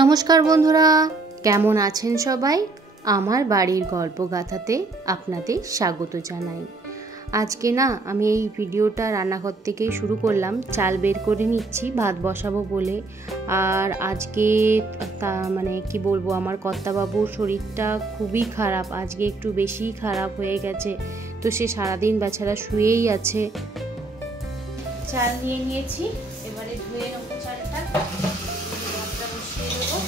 নমস্কার বন্ধুরা, কেমন আছেন সবাই? আমার বাড়ির গল্পগাথাতে আপনাদের স্বাগত জানাই। আজকে আমি এই ভিডিওটা রান্নাঘর থেকেই শুরু করলাম। চাল বের করে নিচ্ছি ভাত বসাবো বলে। আর আজকে কি বলবো, আমার কর্তাবাবুর শরীরটা খুবই খারাপ, আজকে একটু বেশি খারাপ হয়ে গেছে। তো সে সারাদিন বেচারা শুয়েই আছে। চাল নিয়ে নিয়েছি, এবারে ধুয়ে নেবো চালটা, ভাতটা বসিয়ে দেবো।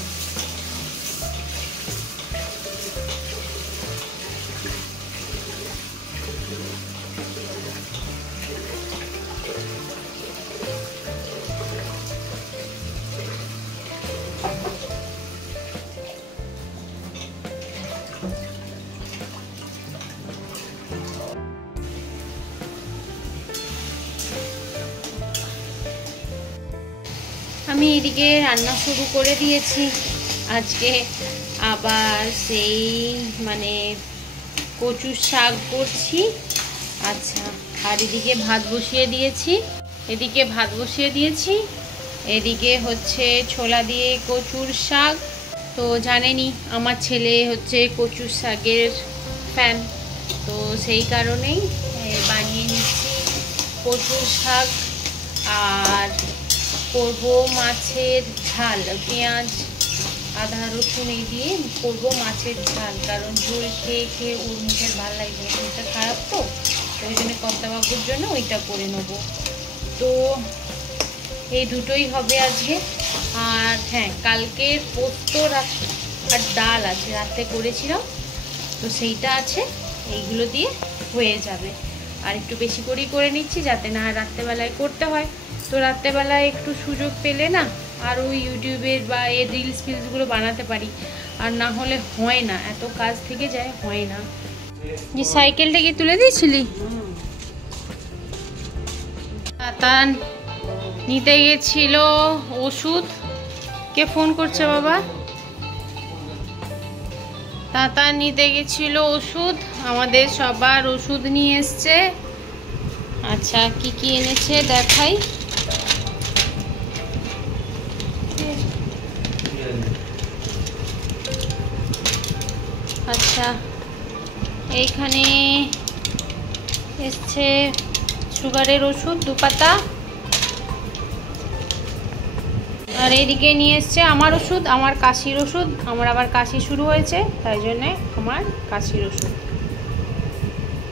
আমি এদিকে রান্না শুরু করে দিয়েছি। আজকে আবার সেই কচুর শাক করছি। আচ্ছা, আর এদিকে ভাত বসিয়ে দিয়েছি। এদিকে হচ্ছে ছোলা দিয়ে কচুর শাক। তো জানেনই আমার ছেলে হচ্ছে কচুর শাকের ফ্যান, তো সেই কারণেই বানিয়ে নিচ্ছি কচুর শাক। আর করব মাছের ঝাল, পেঁয়াজ আদা রসুন এই দিয়ে করব মাছের ঝাল, কারণ ঝোল খেয়ে খেয়ে ওর মুখের ভালো লাগবে, মুখটা খারাপ তো ওই জন্য কর্তাবাবুর জন্য ওইটা করে নেব। তো এই দুটোই হবে আজকে। আর হ্যাঁ, কালকের পোস্ত আর ডাল আছে, রাতে করেছিলাম, তো সেইটা আছে, এইগুলো দিয়ে হয়ে যাবে। আর একটু বেশি করেই করে নিচ্ছি যাতে না রাত্রেবেলায় করতে হয়। তো রাত্রেবেলায় একটু সুযোগ পেলে আর ওই ইউটিউবের বা এই রিলসগুলো বানাতে পারি, আর না হলে হয় না, এত কাজ থেকে যায়, হয় না। যে সাইকেলটা কি তুলে দিয়েছিলি? তাতান নিতে গেছিল ওষুধ। কে ফোন করছে বাবা? তাতান নিতে গেছিল ওষুধ, আমাদের সবার ওষুধ নিয়ে এসছে। আচ্ছা, কি কি এনেছে দেখাই। আচ্ছা, এইখানে এসছে সুগারের ওষুধ 2 পাতা, আর এইদিকে নিয়ে এসছে আমার ওষুধ, আমার কাশির ওষুধ। আমার আবার কাশি শুরু হয়েছে, তাই জন্যে আমার কাশির ওষুধ।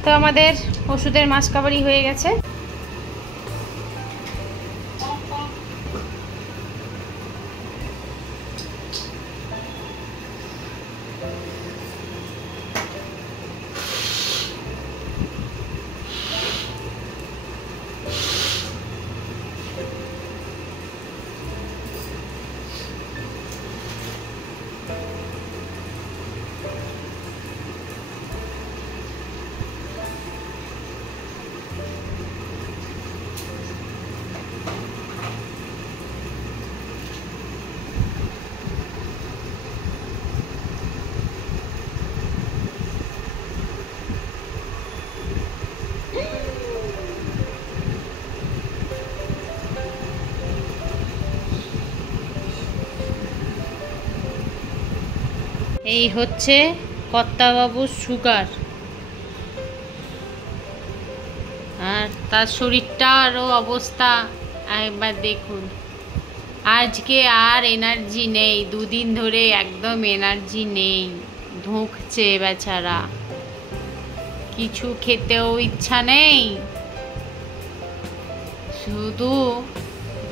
তো আমাদের ওষুধের মাস কাবারি হয়ে গেছে। এই হচ্ছে কর্তাবাবুর সুগার, আর তার শরীরটারও অবস্থা একবার দেখুন। আজকে আর এনার্জি নেই, 2 দিন ধরে একদম এনার্জি নেই, ধুঁকছে বেচারা, কিছু খেতেও ইচ্ছা নেই। শুধু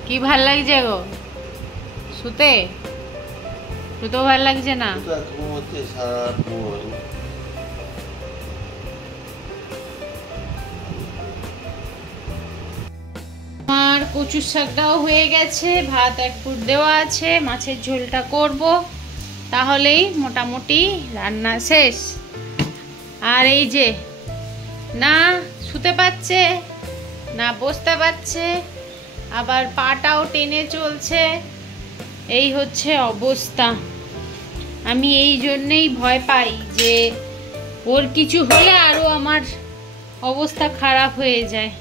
কি ভাল লাগছে গো শুতে? শুতেও ভাল লাগছে না? আমার কচুর শাকটাও হয়ে গেছে, ভাত 1 ফুট দেওয়া আছে, মাছের ঝোলটা করব, তাহলেই মোটামুটি রান্না শেষ। আর এই যে না শুতে পারছে না বসতে পারছে, আবার পাটাও টেনে চলছে, এই হচ্ছে অবস্থা। আমি এই জন্যেই ভয় পাই যে ওর কিছু হলে আরও আমার অবস্থা খারাপ হয়ে যায়।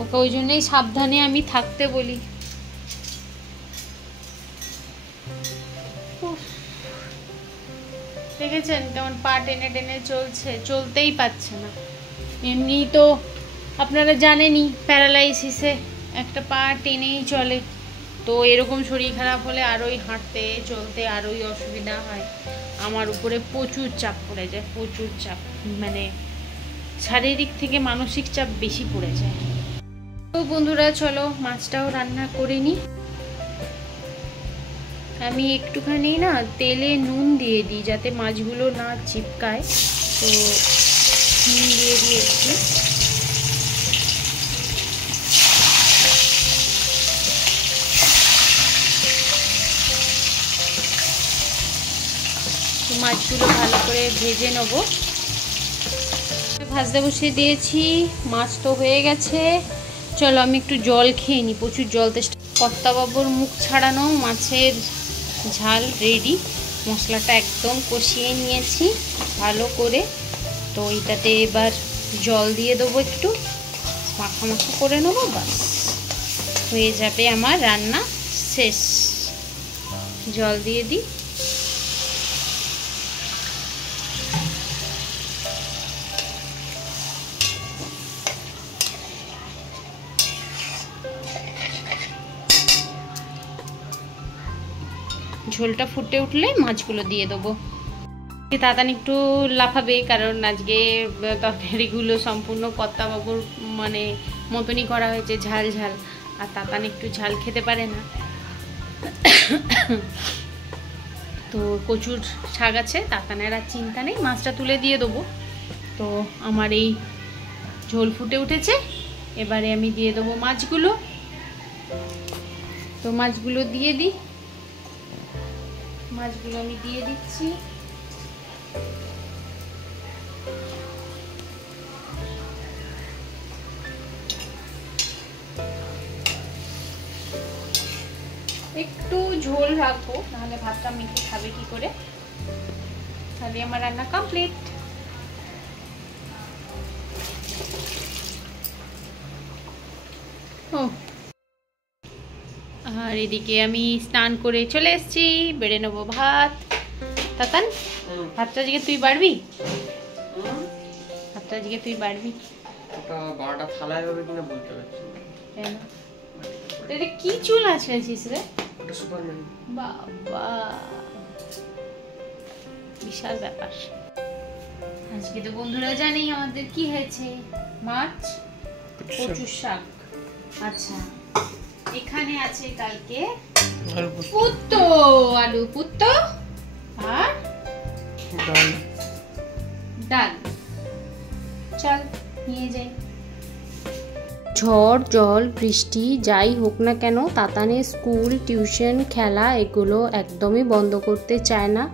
ওকে ওই জন্যই সাবধানে আমি থাকতে বলি। দেখেছেন কেমন পা টেনে টেনে চলছে, চলতেই পারছে না। এমনি তো আপনারা জানেনই প্যারালাইসিসে একটা পা টেনেই চলে, তো এরকম শরীর খারাপ হলে আরোই হাঁটতে চলতে আরোই অসুবিধা হয়। আমার উপরে প্রচুর চাপ পড়ে যায়, প্রচুর চাপ, মানে শারীরিক থেকে মানসিক চাপ বেশি পড়ে যায়। তো বন্ধুরা চলো মাছটাও রান্না করে নিই। আমি একটুখানি না তেলে নুন দিয়ে দিই যাতে মাছগুলো না চিপকায়, তো নুন দিয়ে দিয়েছি। মাছগুলো ভালো করে ভেজে নেব। ভাজতে বসিয়ে দিয়েছি, মাছ তো হয়ে গেছে। চলো আমি একটু জল খেয়ে নিই, প্রচুর জল তেষ্টা। কর্তাবাবুর মুখ ছাড়ানো মাছের ঝাল রেডি। মশলাটা একদম কষিয়ে নিয়েছি ভালো করে। তো এইটাতে এবার জল দিয়ে দেবো, একটু মাখা মাখা করে নেবো, বাস হয়ে যাবে আমার রান্না শেষ। জল দিয়ে দিই। ঝোলটা ফুটে উঠলে মাছগুলো দিয়ে দেবো। তাতান একটু লাফাবে, কারণ আজকে তরকারিগুলো সম্পূর্ণ কর্তাবাবুর মানে মতনই করা হয়েছে, ঝাল ঝাল, আর তাতান একটু ঝাল খেতে পারে না। তো প্রচুর শাক আছে, তাতানের আর চিন্তা নেই, মাছটা তুলে দিয়ে দেবো। তো আমার এই ঝোল ফুটে উঠেছে, এবারে আমি দিয়ে দেবো মাছগুলো। তো মাছগুলো দিয়ে দিই, মাছগুলো আমি দিয়ে দিচ্ছি। একটু ঝোল রাখবো, নাহলে ভাতটা মেখে খাবে কি করে। তাহলে আমার রান্না কমপ্লিট। আর এদিকে আমি স্নান করে চলে এসেছি, বেড়ে নেবো ভাত। তাতান ভাতটা আজকে তুই বাড়বি? ভাতটা আজকে তুই বাড়বি? ওটা 12টা থালায় হবে কিনা বলতে পারছি না। কেন? এটা কি চুল আছিস রে? ওটা সুপারম্যান। বাবা বিশাল ব্যাপার। আজকে তো বন্ধুরা জানেই আমাদের কি হয়েছে, মাছ কচুর শাক। আচ্ছা এখানে আছে কালকে পুত্ত, আলু পুত্ত আর ডাল। চল নিয়ে যাই। ঝড় জল বৃষ্টি যাই হোক না কেন, তাতানের স্কুল টিউশন খেলা এগুলো একদমই বন্ধ করতে চায় না।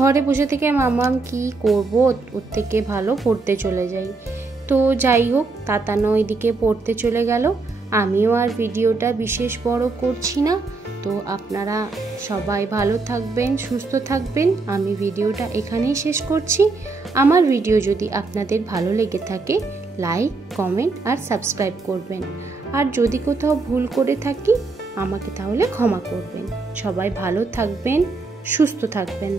ঘরে বসে থেকে মামাম কি করব, ওর থেকে ভালো পড়তে চলে যাই। তো যাই হোক, তাতানো এদিকে পড়তে চলে গেল, আমিও আর ভিডিওটা বিশেষ বড় করছি না। তো আপনারা সবাই ভালো থাকবেন, সুস্থ থাকবেন। আমি ভিডিওটা এখানেই শেষ করছি। আমার ভিডিও যদি আপনাদের ভালো লেগে থাকে লাইক কমেন্ট আর সাবস্ক্রাইব করবেন। আর যদি কোথাও ভুল করে থাকি আমাকে তাহলে ক্ষমা করবেন। সবাই ভালো থাকবেন, সুস্থ থাকবেন।